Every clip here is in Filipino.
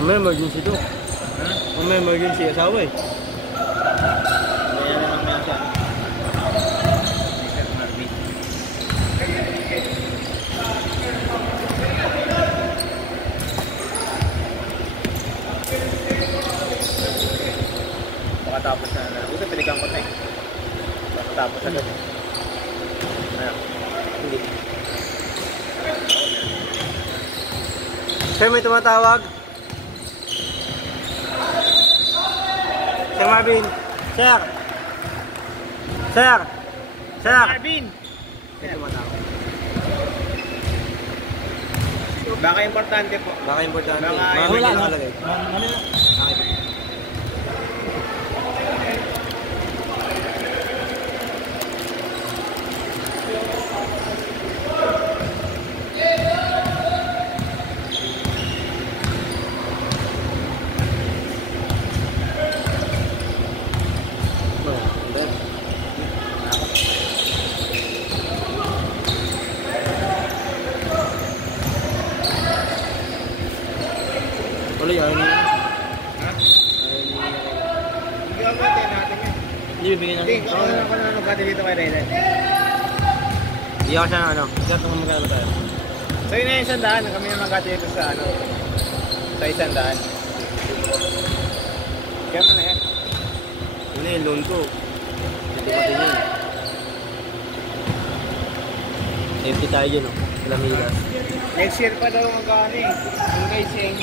May emergency to. May emergency asawa eh. Kaya na lang yan siya. Mr. Marvin. Pakatapos na na. Buta pilikan ko na eh. Pakatapos agad eh. Ano? Hindi. Sir, may tumatawag. Sir Marvin. Sir. Sir. Sir. Marvin! May tumatawag. Baka importante po. Baka importante. Baka wala na. nakalagay. Okay. Wala yan. Ha? Hindi ako natin natin yun. Hindi bibigyan Hindi, natin. ako na nagkati dito kay Raylan. Hindi ako siya ano. Hindi ako magkano tayo. So yun na yung 100, kami na magkati dito sa ano. Sa 100. Kaya mo na yan. Yun na yung loan ko. Hindi pati yun. Safety tayo dyan o. Walang hilas. Next year pa daw magkano eh. Yung guysing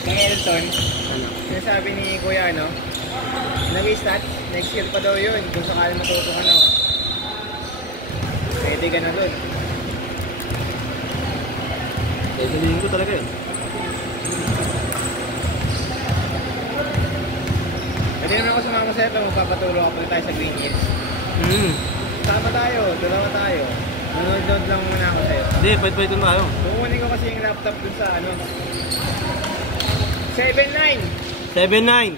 kay Elton. Ano? Sinasabi ni Kuya ano. Nag-stats. Next year pa daw yun. Kung sakali matuto ka na. Pwede ka na dun. Eh, sabihin ko talaga yun. Pwede naman ako sumama sa'yo pero magpapatulong ako tayo sa Green Hills. Sama tayo. Dalawa tayo. Nanonood lang muna ako sa'yo. Hindi, fight-fight na tayo. Kukunin ko kasi yung laptop dun sa ano. 7-9. 7-9.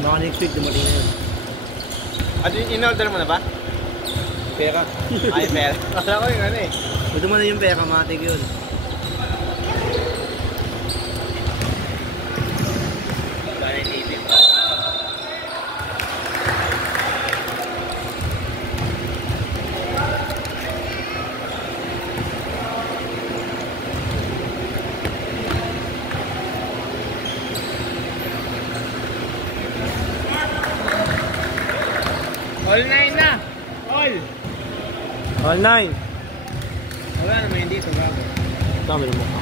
Baka next week dumating na yun. At in-order mo na ba? Pera. Ay, pera. Akala ko yung ano eh. Pwede mo na yung pera, matik yun. Dahil native. All 9 na! All! All 9. Wala naman yun dito, bago. Dami na mukha.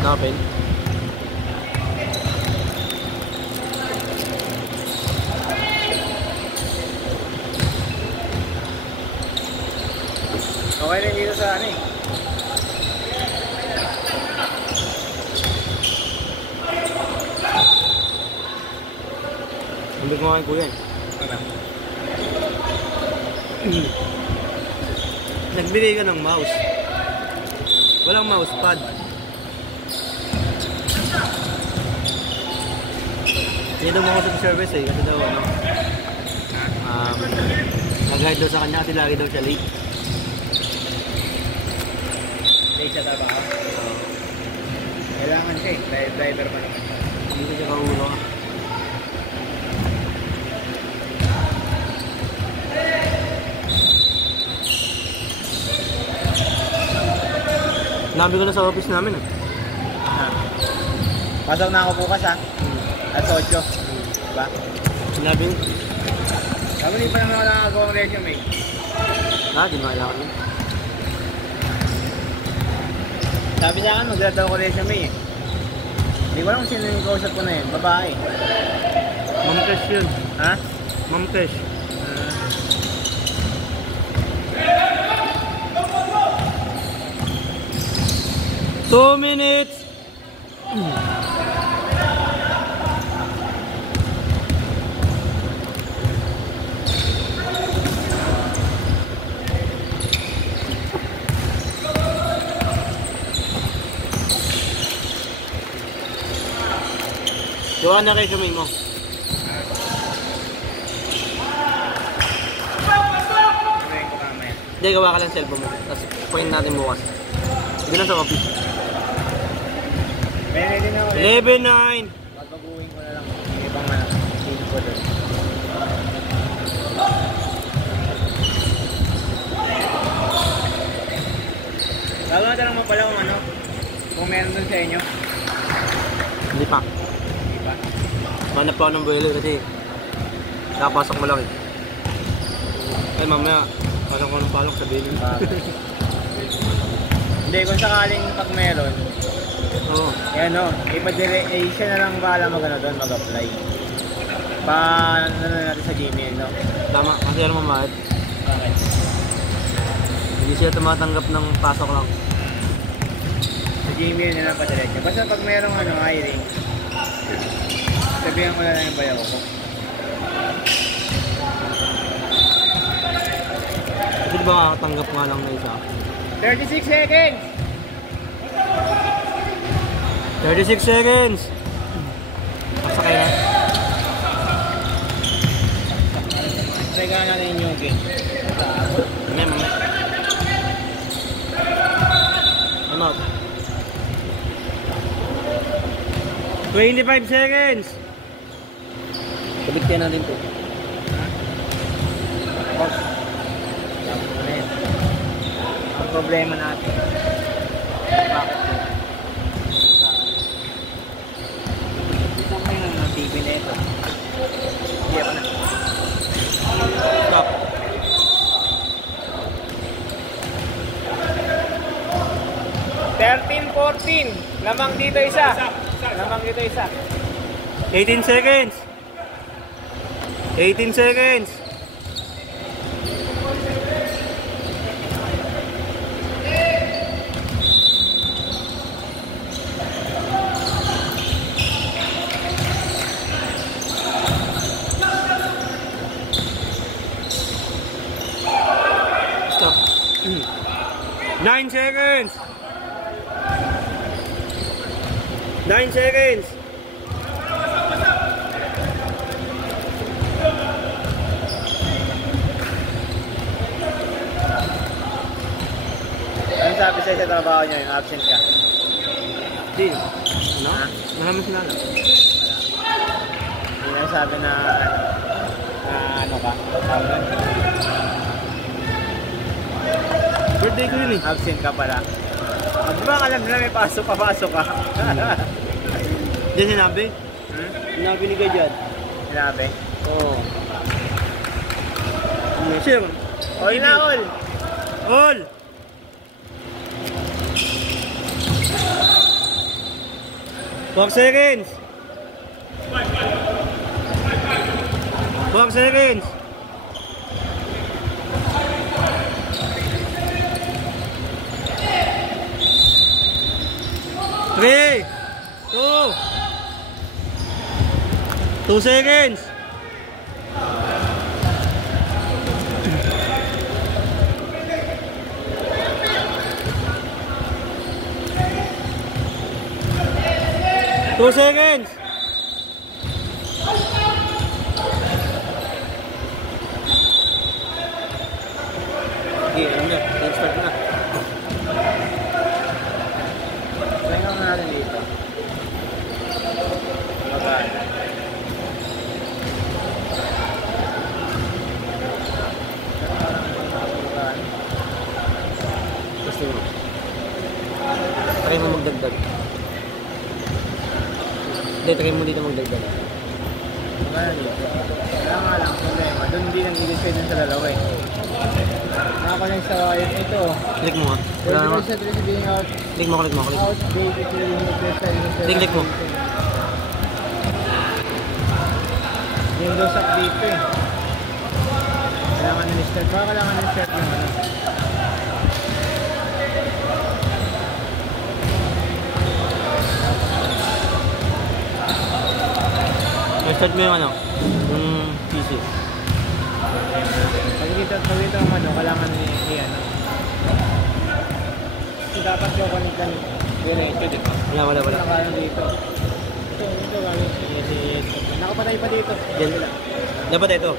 Napin. Okay na dito sa ano eh. Hindi ko nga kuya. Ano? Nagbigay ka ng mouse. Walang mousepad. Hindi daw ako sa service eh. Kasi daw ano. Mag-guide daw sa kanya kasi lagi daw siya late. Late sa trabaho. Kailangan siya eh. Driver pa naman siya. Hindi ko siya kaulo. Sinabi ko na sa office namin eh. Pasok na ako bukas ha. At 8. Diba? Sinabi ko. Sabi hindi pa naman ako nakagawa ng resume eh. Di makailangan yun. Sabi sa akin, magdala daw ako resume eh. Hindi ko alam kung sino yung kausap ko na yun. Babae. Ma'am Tesh yun. Ha? Ma'am Tesh. Uh, 2 minutes. Gawa na kayo kamay mo. Gawin ko kamaya. Hindi, gawa ka lang cellphone mo. Tapos point natin bukas. Sige na sa office. May din ako. 11-9. Pagbaguhin ko na lang yung ibang team ko doon. Bago na lang mo pala kung ano, kung meron doon sa inyo. Hindi pa. Di ba? Manap pa ako ng buwelo kasi nakapasok mo lang eh. Ay mamaya, pasok ko ng palok sabihin. Hindi, kung sakaling pag meron, Oo. yan o, siya na lang bahala doon, mag-apply. Ano na natin sa Gmail, no? Tama, kasi alam mo mahal. Bakit? Hindi siya tumatanggap ng pasok lang. Sa Gmail na lang pa-direct. Basta pag merong hiring, sabihan ko na lang yung bayaw ko. Kasi di ba kakatanggap nga lang na isa? 36 seconds! 36 seconds! Pasakay na. Teka natin yung game. Mamaya, mamaya. I'm out. 25 seconds! Kabigtiyan natin to. Ang problema natin. Bakit yun? Isang kayo ng TV na ito. Hindi ako na. Stop. Lamang dito isa. Lamang dito isa. 18 seconds! 18 seconds! Stop. 9 seconds! 9 seconds! Ano sabi sa'yo sa trabaho niyo, yung absent ka? Di. Ano? Ha? Maraming sinala. Hindi na sabi na ano ka? Tawag? Birthday ko yun eh. Absent ka pala. Di ba alam na may papasok ka? Diyan sinabi? Hmm? Sinabi ni Gajan. Sinabi? Oo. Sir. All na all! All! Four seconds! 4 seconds! 3 2 2 seconds! 2 seconds! Okay, ano na? Start na. Tingnan mo natin dito. Magaan. Gusto mo. Try mo magdagdag. Hindi, try mo dito magdagdag. Magaan dito. Kaya nga lang, problema. Doon hindi nang ibig kayo dun sa dalawa eh. Nakakonect sa wire. Ito. Click mo nga. Wala Ready naman. for set receiving out. Click mo, click mo, click mo. Out, basically, Click mo. Windows update to eh. Kailangan na-start. Baka kailangan na-start yung ano. Start mo yung ano, yung PC. Pag dito ang ano, kailangan i-ano. So, dapat yung connectan diretso dito. Wala. Nakaano dito. Ito, galing. Yes. Nakapatay pa dito. Yan. Dapat ito.